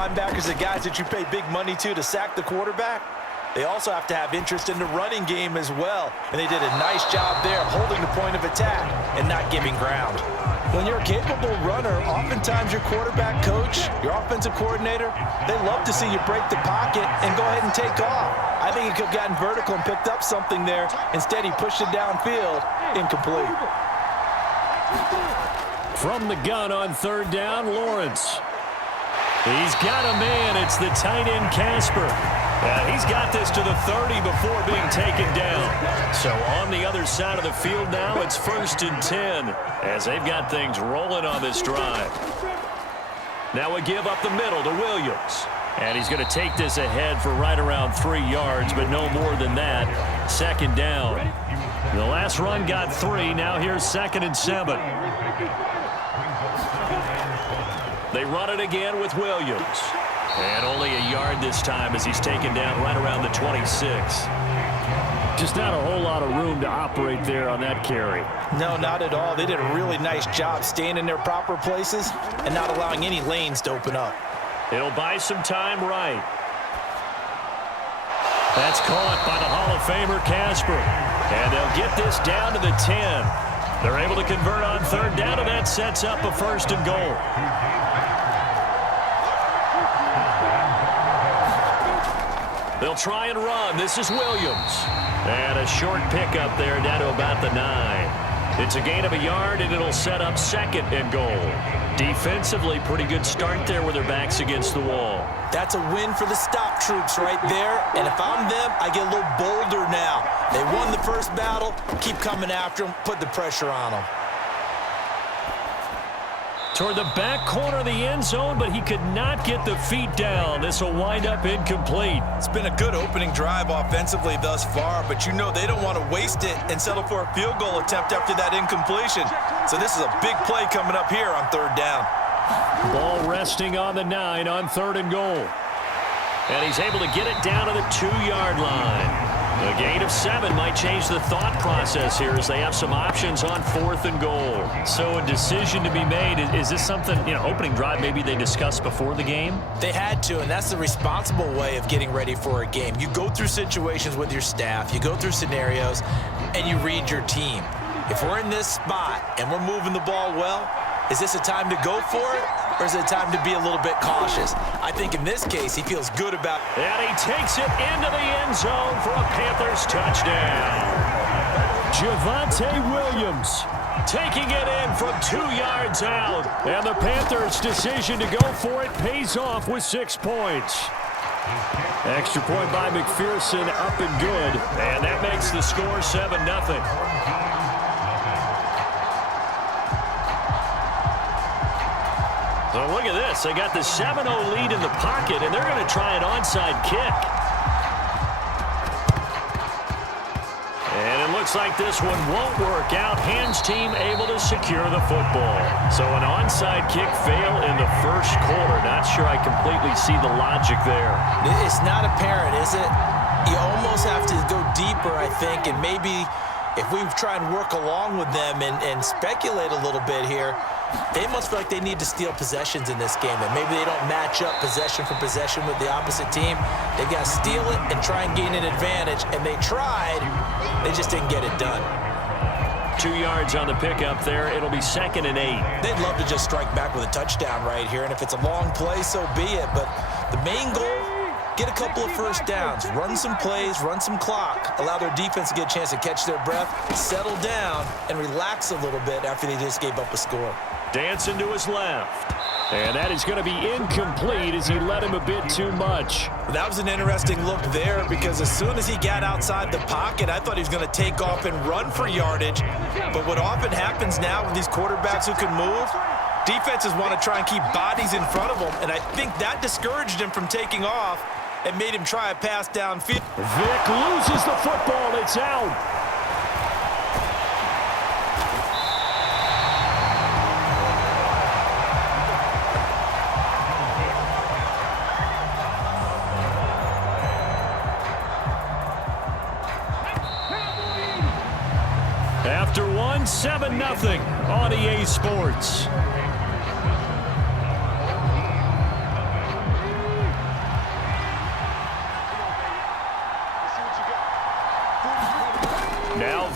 linebackers, the guys that you pay big money to sack the quarterback, they also have to have interest in the running game as well. And they did a nice job there holding the point of attack and not giving ground. When you're a capable runner, oftentimes your quarterback coach, your offensive coordinator, they love to see you break the pocket and go ahead and take off. I think he could have gotten vertical and picked up something there. Instead, he pushed it downfield, incomplete. From the gun on third down, Lawrence. He's got a man. It's the tight end, Casper. He's got this to the 30 before being taken down. So on the other side of the field now, it's 1st and 10 as they've got things rolling on this drive. Now a give up the middle to Williams. And he's going to take this ahead for right around 3 yards, but no more than that. 2nd down. The last run got 3. Now here's 2nd and 7. They run it again with Williams. And only a yard this time as he's taken down right around the 26. Just not a whole lot of room to operate there on that carry. No, not at all. They did a really nice job staying in their proper places and not allowing any lanes to open up. It'll buy some time right. That's caught by the Hall of Famer Casper. And they'll get this down to the 10. They're able to convert on third down, and that sets up a 1st and goal. They'll try and run. This is Williams. And a short pickup there down to about the 9. It's a gain of a yard, and it'll set up 2nd and goal. Defensively, pretty good start there with their backs against the wall. That's a win for the stop troops right there. And if I'm them, I get a little bolder now. They won the first battle. Keep coming after them. Put the pressure on them. Toward the back corner of the end zone, but he could not get the feet down. This will wind up incomplete. It's been a good opening drive offensively thus far, but you know they don't want to waste it and settle for a field goal attempt after that incompletion. So this is a big play coming up here on third down. Ball resting on the 9 on 3rd and goal. And he's able to get it down to the 2-yard line. A gain of 7 might change the thought process here as they have some options on 4th and goal. So a decision to be made. Is this something, opening drive maybe they discussed before the game? They had to, and that's the responsible way of getting ready for a game. You go through situations with your staff, you go through scenarios, and you read your team. If we're in this spot and we're moving the ball well, is this a time to go for it, or is it a time to be a little bit cautious? I think in this case, he feels good about it. And he takes it into the end zone for a Panthers touchdown. Javonte Williams taking it in from 2 yards out. And the Panthers' decision to go for it pays off with 6 points. Extra point by McPherson, up and good. And that makes the score 7-0. So look at this. They got the 7-0 lead in the pocket, and they're going to try an onside kick. And it looks like this one won't work out. Hands team able to secure the football. So an onside kick fail in the first quarter. Not sure I completely see the logic there. It's not apparent, is it? You almost have to go deeper, I think, and maybe if we try and work along with them and speculate a little bit here, they must feel like they need to steal possessions in this game, and maybe they don't match up possession for possession with the opposite team. They've got to steal it and try and gain an advantage, and they tried. They just didn't get it done. 2 yards on the pickup there. It'll be 2nd and 8. They'd love to just strike back with a touchdown right here, and if it's a long play, so be it. But the main goal, get a couple of first downs, run some plays, run some clock, allow their defense to get a chance to catch their breath, settle down, and relax a little bit after they just gave up a score. Dancing to his left. And that is going to be incomplete as he led him a bit too much. That was an interesting look there because as soon as he got outside the pocket, I thought he was going to take off and run for yardage. But what often happens now with these quarterbacks who can move, defenses want to try and keep bodies in front of them, and I think that discouraged him from taking off and made him try a pass downfield. Vick loses the football. It's out. After one, 7-0 on EA Sports.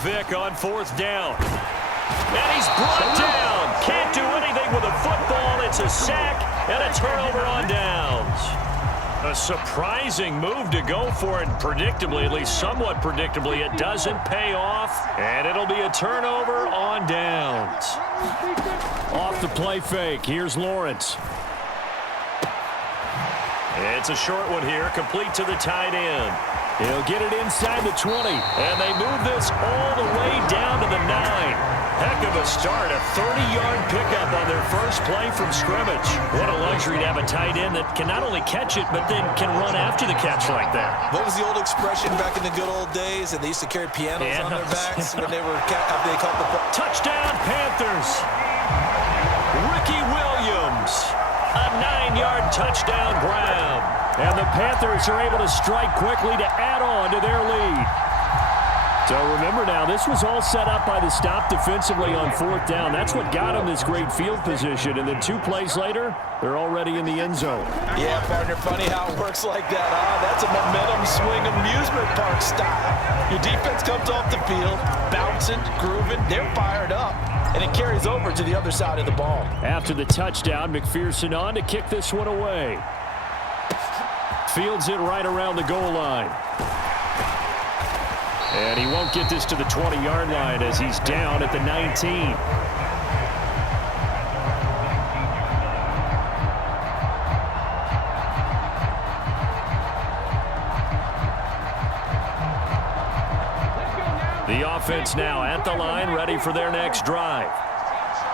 Vick on 4th down. And he's brought down. Can't do anything with a football. It's a sack and a turnover on downs. A surprising move to go for it. Predictably, at least somewhat predictably, it doesn't pay off. And it'll be a turnover on downs. Off the play fake. Here's Lawrence. It's a short one here, complete to the tight end. He'll get it inside the 20, and they move this all the way down to the 9. Heck of a start, a 30-yard pickup on their first play from scrimmage. What a luxury to have a tight end that can not only catch it, but then can run after the catch like that. What was the old expression back in the good old days? And they used to carry pianos on their backs when they were after they caught the ball. Touchdown, Panthers. Ricky Williams. A 9-yard touchdown grab. And the Panthers are able to strike quickly to add on to their lead. So remember now, this was all set up by the stop defensively on 4th down. That's what got them this great field position. And then 2 plays later, they're already in the end zone. Yeah, partner, funny how it works like that, huh? That's a momentum swing amusement park style. Your defense comes off the field, bouncing, grooving, they're fired up. And it carries over to the other side of the ball. After the touchdown, McPherson on to kick this one away. Fields it right around the goal line. And he won't get this to the 20-yard line as he's down at the 19. The offense now at the line, ready for their next drive.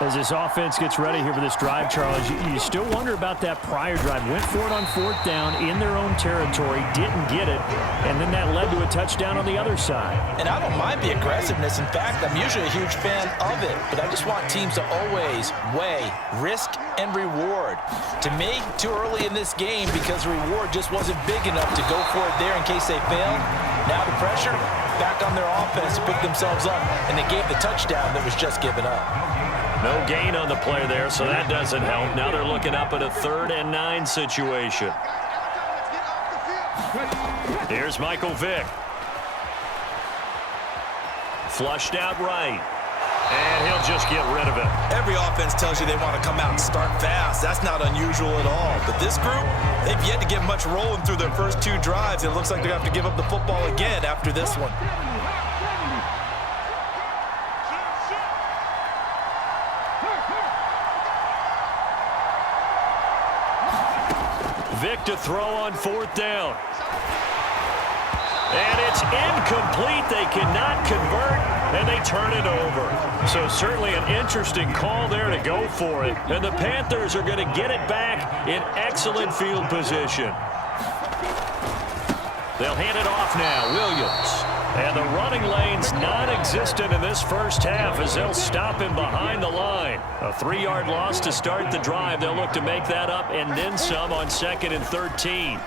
As this offense gets ready here for this drive, Charles, you still wonder about that prior drive. Went for it on 4th down in their own territory, didn't get it, and then that led to a touchdown on the other side. And I don't mind the aggressiveness. In fact, I'm usually a huge fan of it, but I just want teams to always weigh risk and reward. To me, too early in this game because the reward just wasn't big enough to go for it there in case they failed. Now the pressure back on their offense to pick themselves up, and they gave the touchdown that was just given up. No gain on the play there, so that doesn't help. Now they're looking up at a 3rd and 9 situation. Here's Michael Vick. Flushed out right. And he'll just get rid of it. Every offense tells you they want to come out and start fast. That's not unusual at all. But this group, they've yet to get much rolling through their first 2 drives. It looks like they're going to have to give up the football again after this one. Vick to throw on 4th down. And it's incomplete. They cannot convert, and they turn it over. So certainly an interesting call there to go for it. And the Panthers are going to get it back in excellent field position. They'll hand it off now. Williams. And the running lane's non-existent in this first half as they'll stop him behind the line. A 3-yard loss to start the drive. They'll look to make that up and then some on 2nd and 13.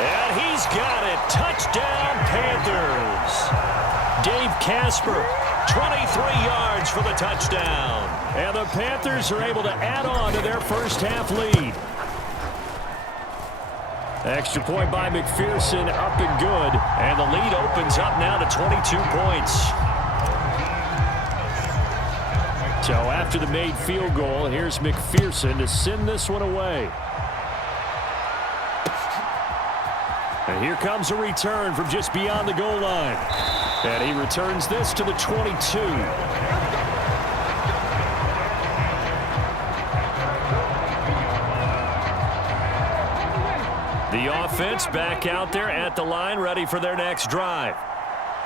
And he's got it. Touchdown, Panthers. Dave Casper, 23 yards for the touchdown. And the Panthers are able to add on to their first half lead. Extra point by McPherson, up and good. And the lead opens up now to 22 points. So after the made field goal, here's McPherson to send this one away. And here comes a return from just beyond the goal line. And he returns this to the 22. The offense back out there at the line, ready for their next drive.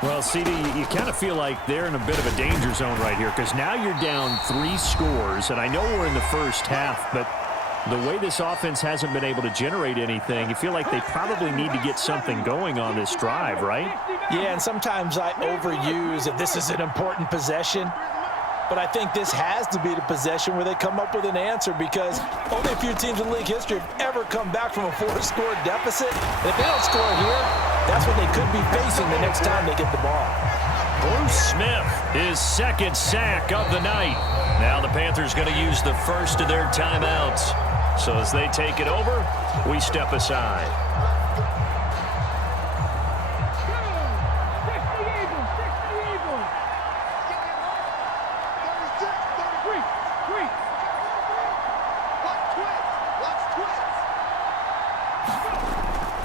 Well, CD, you kind of feel like they're in a bit of a danger zone right here because now you're down 3 scores, and I know we're in the first half, but the way this offense hasn't been able to generate anything, you feel like they probably need to get something going on this drive, right? Yeah, and sometimes I overuse that this is an important possession. But I think this has to be the possession where they come up with an answer because only a few teams in league history have ever come back from a 4-score deficit. And if they don't score here, that's what they could be facing the next time they get the ball. Bruce Smith, his 2nd sack of the night. Now the Panthers going to use the first of their timeouts. So as they take it over, we step aside.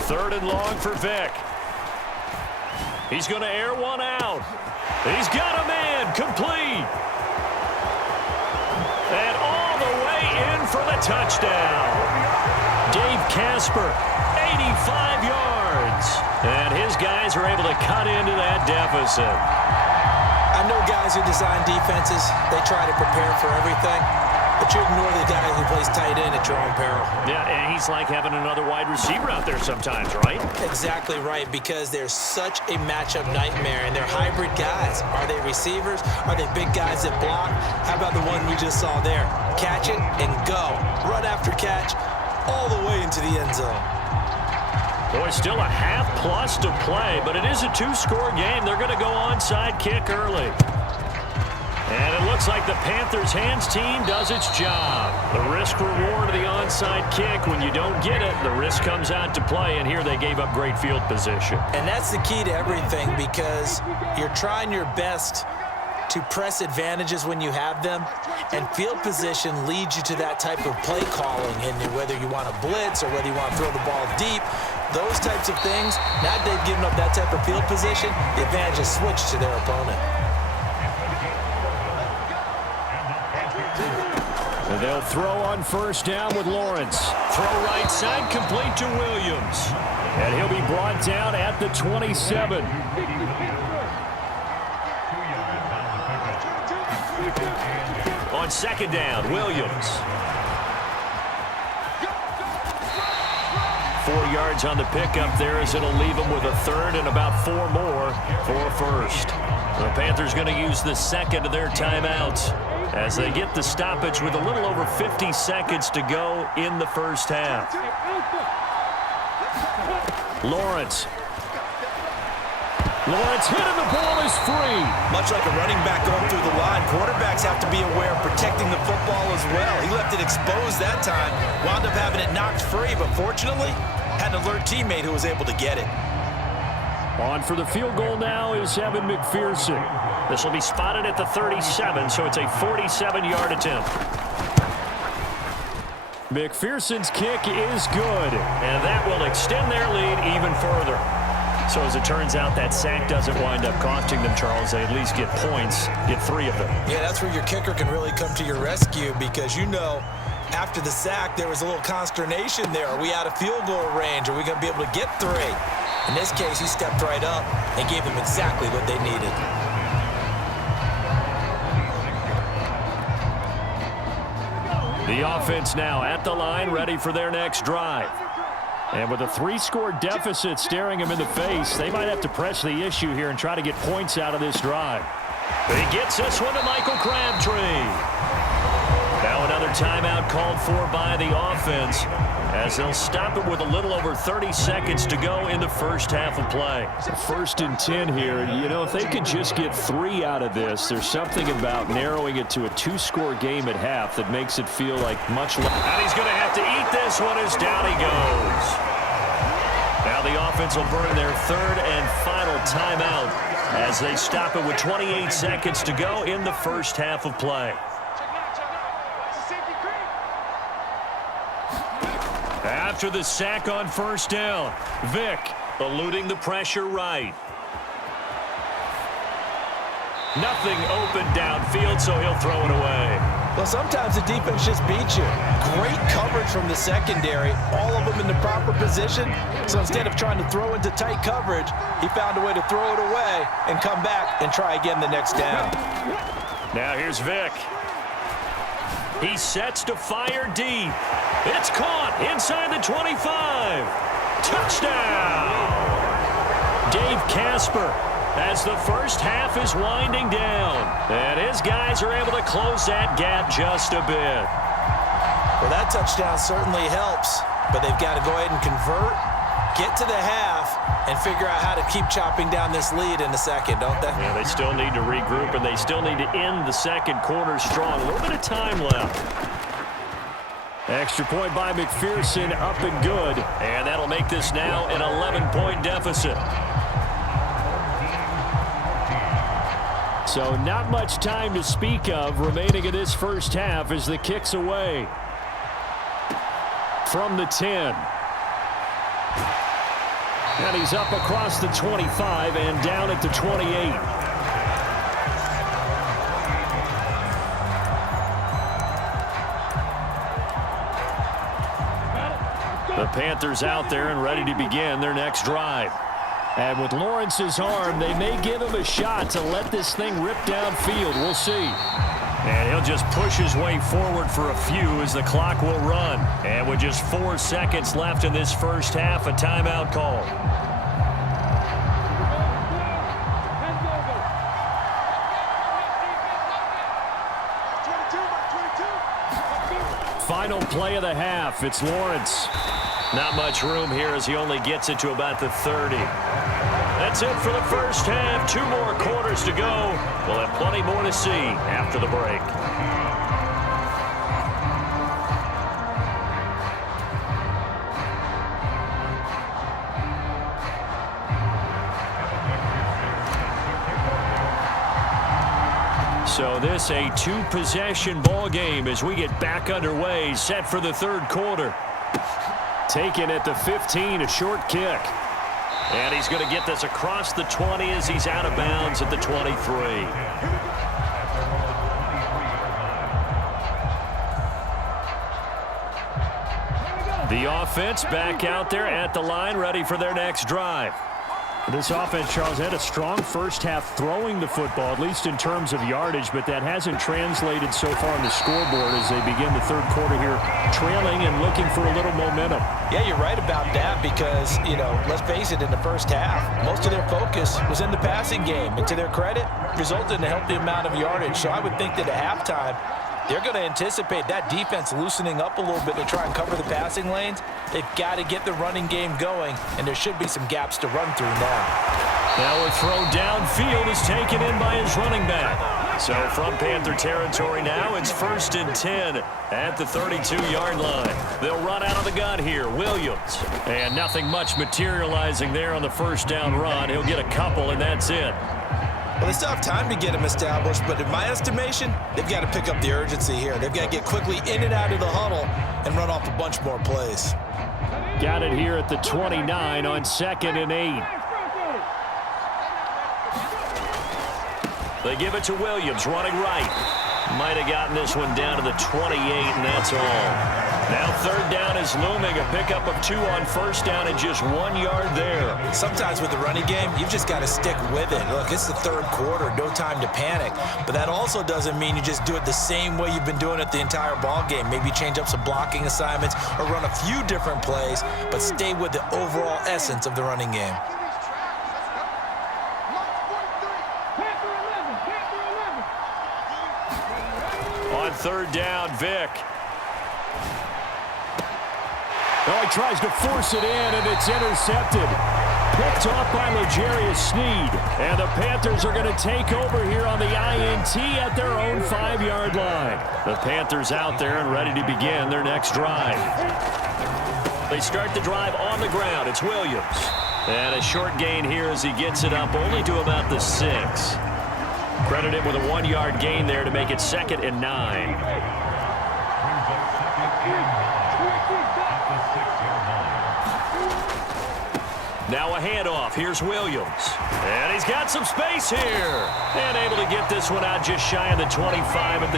3rd and long for Vick. He's going to air one out. He's got a man, complete. And all the way in for the touchdown. Dave Casper, 85 yards. And his guys are able to cut into that deficit. I know guys who design defenses, they try to prepare for everything. But you ignore the guy who plays tight end at your own peril. Yeah, and he's like having another wide receiver out there sometimes, right? Exactly right, because they're such a matchup nightmare, and they're hybrid guys. Are they receivers? Are they big guys that block? How about the one we just saw there? Catch it and go. Run after catch all the way into the end zone. Boy, still a half plus to play, but it is a 2-score game. They're going to go onside kick early. And it looks like the Panthers' hands team does its job. The risk-reward of the onside kick, when you don't get it, the risk comes out to play, and here they gave up great field position. And that's the key to everything, because you're trying your best to press advantages when you have them, and field position leads you to that type of play calling, and whether you want to blitz or whether you want to throw the ball deep, those types of things, now that they've given up that type of field position, the advantage is switched to their opponent. They'll throw on 1st down with Lawrence. Throw right side, complete to Williams. And he'll be brought down at the 27. On 2nd down, Williams. 4 yards on the pickup there, as it'll leave him with a 3rd and about 4 more for 1st. The Panthers going to use the 2nd of their timeouts as they get the stoppage with a little over 50 seconds to go in the 1st half. Lawrence hit and the ball is free. Much like a running back going through the line, quarterbacks have to be aware of protecting the football as well. He left it exposed that time, wound up having it knocked free, but fortunately had an alert teammate who was able to get it. On for the field goal now is Evan McPherson. This will be spotted at the 37, so it's a 47-yard attempt. McPherson's kick is good, and that will extend their lead even further. So as it turns out, that sack doesn't wind up costing them, Charles. They at least get points, get 3 of them. Yeah, that's where your kicker can really come to your rescue, because you know after the sack there was a little consternation there. Are we out of field goal range? Are we going to be able to get 3? In this case, he stepped right up and gave them exactly what they needed. The offense now at the line, ready for their next drive. And with a 3-score deficit staring them in the face, they might have to press the issue here and try to get points out of this drive. He gets this one to Michael Crabtree. Now another timeout called for by the offense, as they'll stop it with a little over 30 seconds to go in the 1st half of play. 1st and 10 here. You know, if they could just get 3 out of this, there's something about narrowing it to a 2-score game at half that makes it feel like much less. And he's going to have to eat this one as down he goes. Now the offense will burn their 3rd and final timeout as they stop it with 28 seconds to go in the 1st half of play. After the sack on 1st down, Vick eluding the pressure right. Nothing open downfield, so he'll throw it away. Well, sometimes the defense just beats you. Great coverage from the secondary, all of them in the proper position. So instead of trying to throw into tight coverage, he found a way to throw it away and come back and try again the next down. Now here's Vick. He sets to fire deep. It's caught inside the 25. Touchdown! Dave Casper, as the 1st half is winding down. And his guys are able to close that gap just a bit. Well, that touchdown certainly helps, but they've got to go ahead and convert, get to the half, and figure out how to keep chopping down this lead in the 2nd, don't they? Yeah, they still need to regroup, and they still need to end the 2nd quarter strong. A little bit of time left. Extra point by McPherson, up and good. And that'll make this now an 11-point deficit. So not much time to speak of remaining in this 1st half as the kick's away. From the 10. And he's up across the 25 and down at the 28. The Panthers out there and ready to begin their next drive. And with Lawrence's arm, they may give him a shot to let this thing rip downfield. We'll see. And he'll just push his way forward for a few as the clock will run. And with just 4 seconds left in this first half, a timeout call. Final play of the half. It's Lawrence. Not much room here as he only gets it to about the 30. That's it for the first half. 2 more quarters to go. We'll have plenty more to see after the break. So this a 2-possession ball game as we get back underway, set for the third quarter. Taken at the 15, a short kick. And he's going to get this across the 20 as he's out of bounds at the 23. The offense back out there at the line, ready for their next drive. This offense, Charles, had a strong first half throwing the football, at least in terms of yardage, but that hasn't translated so far on the scoreboard as they begin the third quarter here, trailing and looking for a little momentum. Yeah, you're right about that because, let's face it, in the first half, most of their focus was in the passing game. And to their credit, resulted in a healthy amount of yardage. So I would think that at halftime, they're going to anticipate that defense loosening up a little bit to try and cover the passing lanes. They've got to get the running game going, and there should be some gaps to run through now. Now a throw downfield is taken in by his running back. So from Panther territory now, it's 1st and 10 at the 32-yard line. They'll run out of the gun here. Williams. And nothing much materializing there on the first down run. He'll get a couple, and that's it. Well, they still have time to get him established, but in my estimation, they've got to pick up the urgency here. They've got to get quickly in and out of the huddle and run off a bunch more plays. Got it here at the 29 on 2nd and 8. They give it to Williams, running right. Might have gotten this one down to the 28, and that's all. Now 3rd down is looming. A pickup of 2 on 1st down and just 1 yard there. Sometimes with the running game, you've just got to stick with it. Look, it's the third quarter, no time to panic. But that also doesn't mean you just do it the same way you've been doing it the entire ball game. Maybe change up some blocking assignments or run a few different plays, but stay with the overall essence of the running game. On 3rd down, Vick. Oh, he tries to force it in, and it's intercepted. Picked off by L'Jarius Sneed. And the Panthers are going to take over here on the INT at their own 5-yard line. The Panthers out there and ready to begin their next drive. They start the drive on the ground. It's Williams. And a short gain here as he gets it up only to about the 6. Credit him with a 1-yard gain there to make it 2nd and 9. Now a handoff. Here's Williams. And he's got some space here. And able to get this one out just shy of the 25 at the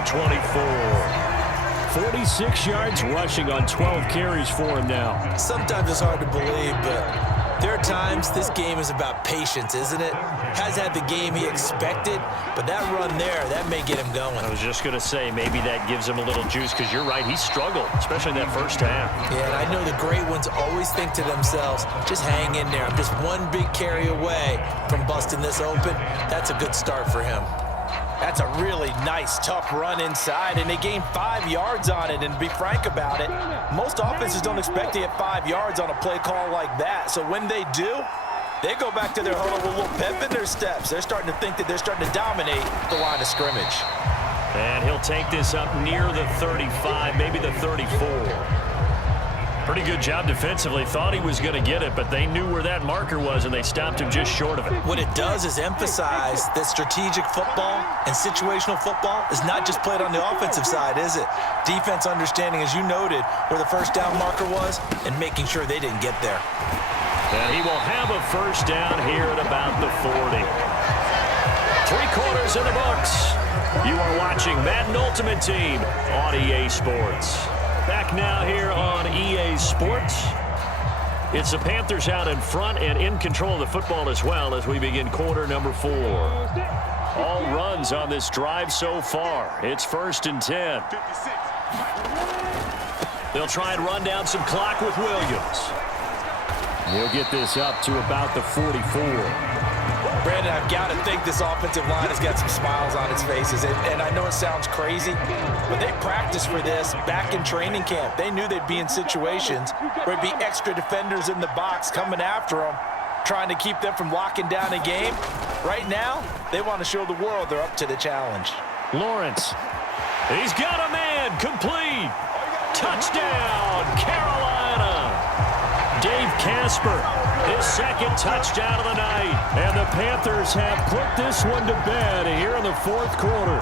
24. 46 yards rushing on 12 carries for him now. Sometimes it's hard to believe, but there are times this game is about patience, isn't it? Has had the game he expected, but that run there, that may get him going. I was just going to say, maybe that gives him a little juice because you're right, he struggled, especially in that first half. Yeah, and I know the great ones always think to themselves, just hang in there. I'm just one big carry away from busting this open. That's a good start for him. That's a really nice, tough run inside, and they gained 5 yards on it. And to be frank about it, most offenses don't expect to get 5 yards on a play call like that. So when they do, they go back to their huddle with a little pep in their steps. They're starting to think that they're starting to dominate the line of scrimmage. And he'll take this up near the 35, maybe the 34. Pretty good job defensively. Thought he was going to get it, but they knew where that marker was, and they stopped him just short of it. What it does is emphasize that strategic football and situational football is not just played on the offensive side, is it? Defense understanding, as you noted, where the first down marker was and making sure they didn't get there. And he will have a first down here at about the 40. 3 quarters in the books. You are watching Madden Ultimate Team on EA Sports. Back now here on EA Sports. It's the Panthers out in front and in control of the football as well as we begin quarter number 4. All runs on this drive so far. It's 1st and 10. They'll try and run down some clock with Williams. He'll get this up to about the 44. Brandon, I've got to think this offensive line has got some smiles on its faces. And I know it sounds crazy, but they practiced for this back in training camp. They knew they'd be in situations where there'd be extra defenders in the box coming after them, trying to keep them from locking down a game. Right now, they want to show the world they're up to the challenge. Lawrence. He's got a man. Complete. Touchdown, Carolina. Dave Casper, his 2nd touchdown of the night. And the Panthers have put this one to bed here in the 4th quarter.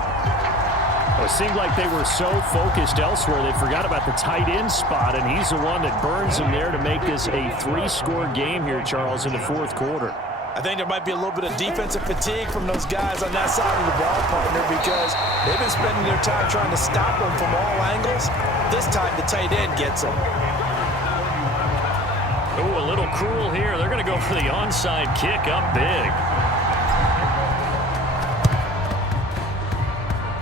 It seemed like they were so focused elsewhere, they forgot about the tight end spot, and he's the one that burns them there to make this a 3-score game here, Charles, in the 4th quarter. I think there might be a little bit of defensive fatigue from those guys on that side of the ball, partner, because they've been spending their time trying to stop them from all angles. This time, the tight end gets them. Oh, a little cruel here. They're going to go for the onside kick up big.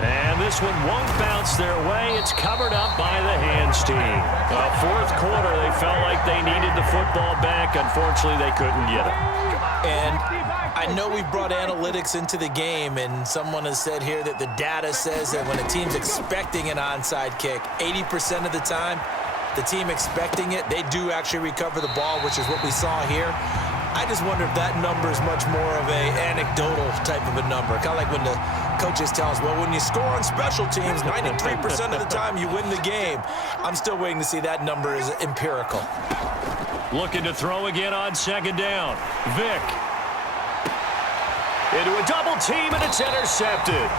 And this one won't bounce their way. It's covered up by the hands team. 4th quarter, they felt like they needed the football back. Unfortunately, they couldn't get it. And I know we've brought analytics into the game, and someone has said here that the data says that when a team's expecting an onside kick, 80% of the time, the team expecting it, they do actually recover the ball, which is what we saw here. I just wonder if that number is much more of a anecdotal type of a number. Kind of like when the coaches tell us, well, when you score on special teams, 93% of the time you win the game. I'm still waiting to see that number is empirical. Looking to throw again on 2nd down. Vick. Into a double team, and it's intercepted.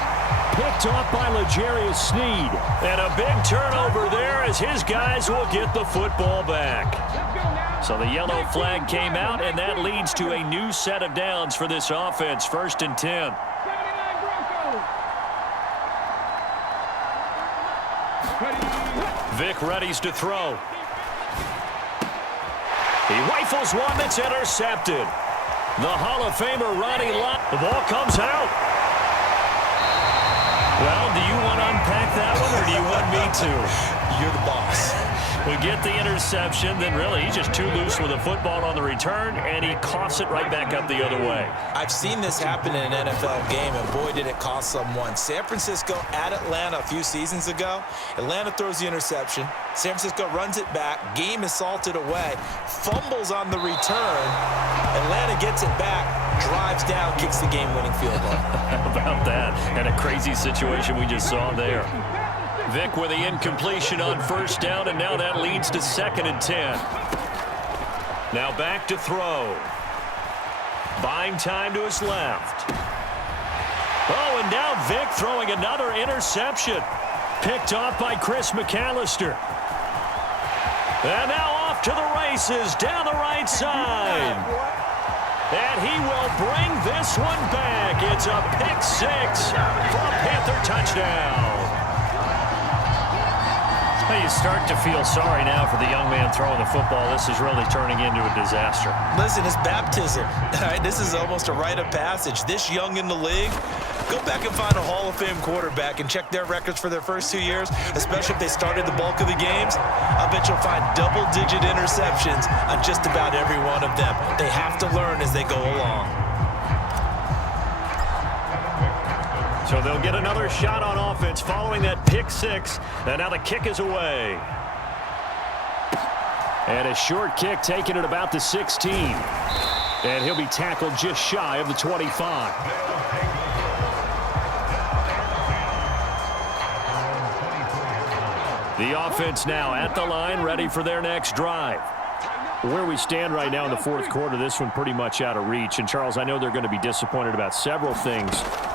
Picked off by L'Jarius Sneed. And a big turnover there as his guys will get the football back. So the yellow flag came out, and that leads to a new set of downs for this offense. 1st and 10. Vick readies to throw. He rifles one that's intercepted. The Hall of Famer Ronnie Lott. The ball comes out. Well, do you want to unpack that one, or do you want me to? You're the boss. We get the interception, then really he's just too loose with the football on the return, and he coughs it right back up the other way. I've seen this happen in an NFL game, and boy, did it cost someone. San Francisco at Atlanta a few seasons ago. Atlanta throws the interception. San Francisco runs it back. Game is salted away. Fumbles on the return. Atlanta gets it back. Drives down, kicks the game-winning field goal. How about that? And a crazy situation we just saw there. Vick with the incompletion on 1st down, and now that leads to 2nd and 10. Now back to throw. Buying time to his left. Oh, and now Vick throwing another interception. Picked off by Chris McAllister. And now off to the races down the right side. And he will bring this one back. It's a pick-6 for a Panther touchdown. You start to feel sorry now for the young man throwing the football. This is really turning into a disaster. Listen, it's baptism. All right, this is almost a rite of passage. This young in the league, go back and find a Hall of Fame quarterback and check their records for their first 2 years, especially if they started the bulk of the games. I bet you'll find double-digit interceptions on just about every one of them. They have to learn as they go along. So they'll get another shot on offense following that pick-6, and now the kick is away. And a short kick taken at about the 16. And he'll be tackled just shy of the 25. The offense now at the line, ready for their next drive. Where we stand right now in the fourth quarter, this one pretty much out of reach. And, Charles, I know they're going to be disappointed about several things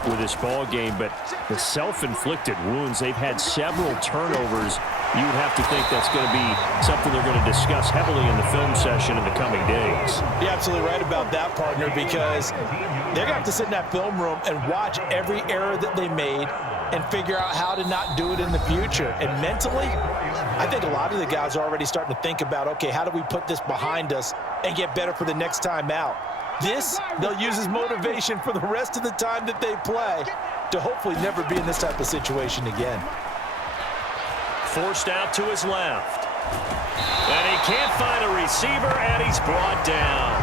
with this ball game, but the self-inflicted wounds, they've had several turnovers. You would have to think that's going to be something they're going to discuss heavily in the film session in the coming days. You're absolutely right about that, partner, because they're going to have to sit in that film room and watch every error that they made and figure out how to not do it in the future. And mentally, I think a lot of the guys are already starting to think about, okay, how do we put this behind us and get better for the next time out? This, they'll use as motivation for the rest of the time that they play to hopefully never be in this type of situation again. Forced out to his left. And he can't find a receiver, and he's brought down.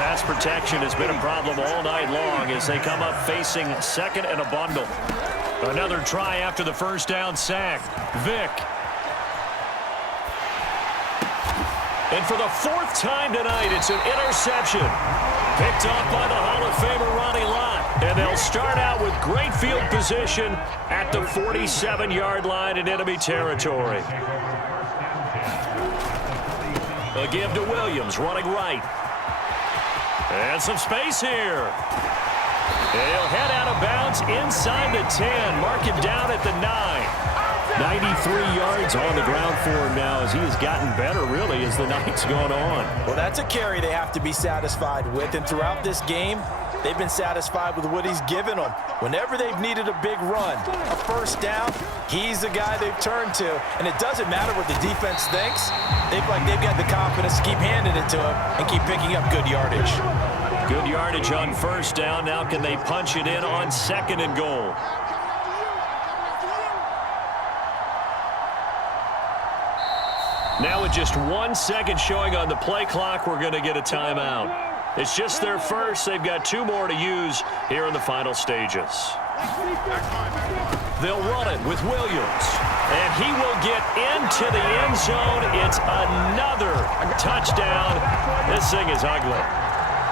Pass protection has been a problem all night long as they come up facing second and a bundle. Another try after the first down sack. Vick. And for the fourth time tonight, it's an interception. Picked off by the Hall of Famer Ronnie Lott. And they'll start out with great field position at the 47-yard line in enemy territory. A give to Williams, running right. And some space here. He'll head out of bounds inside the 10. Mark him down at the 9. 93 yards on the ground for him now as he has gotten better, really, as the night's gone on. Well, that's a carry they have to be satisfied with. And throughout this game, they've been satisfied with what he's given them. Whenever they've needed a big run, a first down, he's the guy they've turned to. And it doesn't matter what the defense thinks. They've got the confidence to keep handing it to him and keep picking up good yardage. Good yardage on first down. Now can they punch it in on second and goal? Now with just 1 second showing on the play clock, we're going to get a timeout. It's just their first. They've got 2 more to use here in the final stages. They'll run it with Williams. And he will get into the end zone. It's another touchdown. This thing is ugly.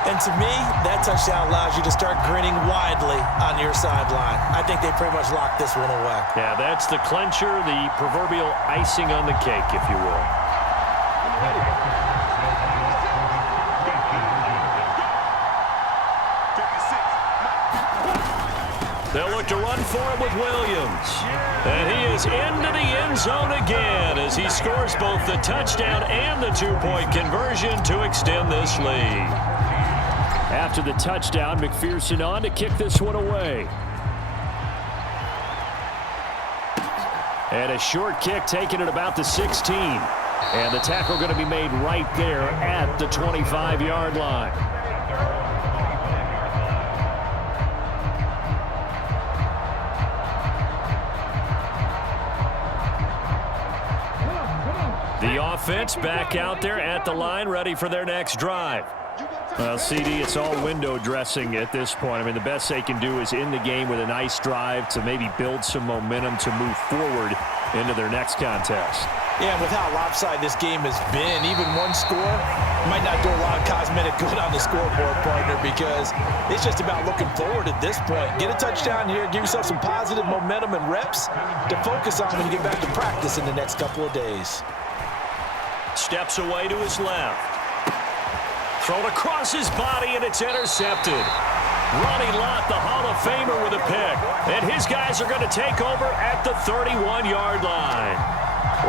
And to me, that touchdown allows you to start grinning widely on your sideline. I think they pretty much locked this one away. Yeah, that's the clincher, the proverbial icing on the cake, if you will. They'll look to run for it with Williams. And he is into the end zone again as he scores both the touchdown and the 2-point conversion to extend this lead. After the touchdown, McPherson on to kick this one away. And a short kick taken at about the 16. And the tackle going to be made right there at the 25-yard line. The offense back out there at the line, ready for their next drive. Well, CD, it's all window dressing at this point. I mean, the best they can do is in the game with a nice drive to maybe build some momentum to move forward into their next contest. Yeah, and with how lopsided this game has been, even one score might not do a lot of cosmetic good on the scoreboard, partner, because it's just about looking forward at this point. Get a touchdown here, give yourself some positive momentum and reps to focus on when you get back to practice in the next couple of days. Steps away to his left. Thrown across his body, and it's intercepted. Ronnie Lott, the Hall of Famer, with a pick. And his guys are going to take over at the 31-yard line.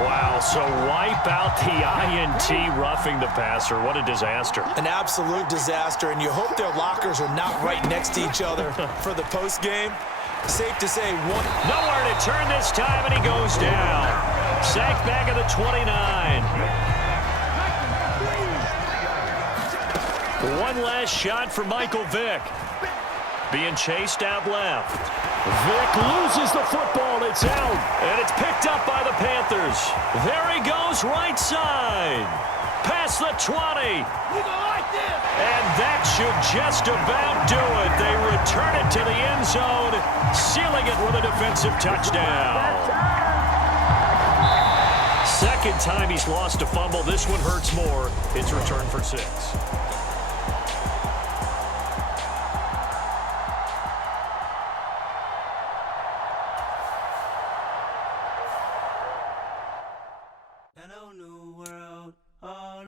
Wow, so wipe out the INT roughing the passer. What a disaster. An absolute disaster, and you hope their lockers are not right next to each other for the postgame. Safe to say one. Nowhere to turn this time, and he goes down. Sacked back at the 29. One last shot for Michael Vick. Being chased out left. Vick loses the football. It's out. And it's picked up by the Panthers. There he goes, right side. Past the 20. And that should just about do it. They return it to the end zone, sealing it with a defensive touchdown. Second time he's lost a fumble. This one hurts more. It's returned for 6.